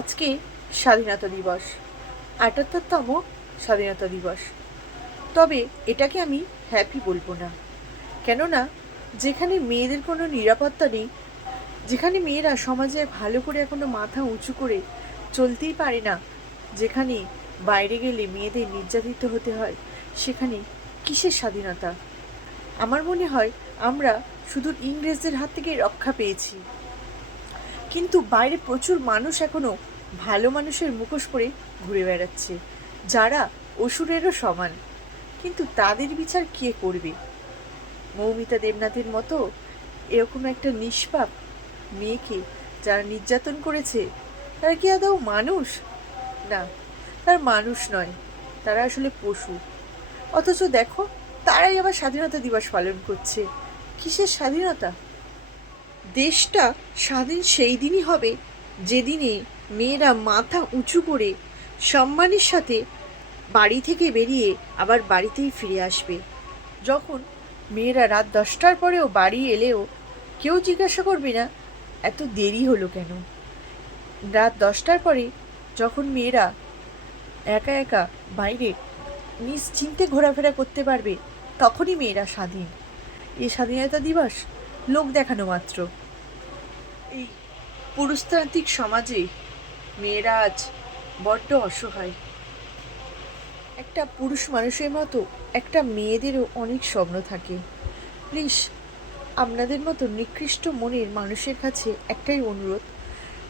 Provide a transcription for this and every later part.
আজকে স্বাধীনতা দিবস, ৭৮তম স্বাধীনতা দিবস। তবে এটাকে আমি হ্যাপি বলবো না। কেননা যেখানে মেয়েদের কোনো নিরাপত্তা নেই, যেখানে মেয়েরা সমাজে ভালো করে এখনো মাথা উঁচু করে চলতেই পারে না, যেখানে বাইরে গেলে মেয়েদের নির্যাতিত হতে হয়, সেখানে কিসের স্বাধীনতা? আমার মনে হয় আমরা শুধু ইংরেজদের হাত থেকে রক্ষা পেয়েছি, কিন্তু বাইরে প্রচুর মানুষ এখনো ভালো মানুষের মুখোশ পরে ঘুরে বেড়াচ্ছে, যারা অসুরেরও সমান। কিন্তু তাদের বিচার কে করবে? মৌমিতা দেবনাথের মতো এরকম একটা নিষ্পাপ মেয়েকে যারা নির্যাতন করেছে, তারা কি আদৌ মানুষ? না, তারা মানুষ নয়, তারা আসলে পশু। অথচ দেখো, তারাই আবার স্বাধীনতা দিবস পালন করছে। কিসের স্বাধীনতা? দেশটা স্বাধীন সেই দিনই হবে যেদিনে মেয়েরা মাথা উঁচু করে সম্মানের সাথে বাড়ি থেকে বেরিয়ে আবার বাড়িতেই ফিরে আসবে। যখন মেয়েরা রাত 10টার পরেও বাড়ি এলেও কেউ জিজ্ঞাসা করবে না এত দেরি হলো কেন। রাত 10টার পরে যখন মেয়েরা একা একা বাইরে নিশ্চিন্তে ঘোরাফেরা করতে পারবে, তখনই মেয়েরা স্বাধীন। এই স্বাধীনতা দিবস লোক দেখানো মাত্র। এই পুরুষতান্ত্রিক সমাজে মেয়েরা আজ বড্ড অসহায়। একটা পুরুষ মানুষের মতো একটা মেয়েদেরও অনেক স্বপ্ন থাকে। প্লিজ, আপনাদের মতো নিকৃষ্ট মনের মানুষের কাছে একটাই অনুরোধ,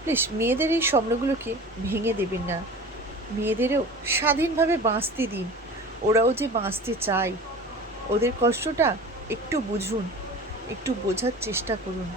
প্লিজ মেয়েদের এই স্বপ্নগুলোকে ভেঙে দেবেন না। মেয়েদেরও স্বাধীনভাবে বাঁচতে দিন। ওরাও যে বাঁচতে চায়, ওদের কষ্টটা একটু বুঝুন, একটু বোঝার চেষ্টা করুন।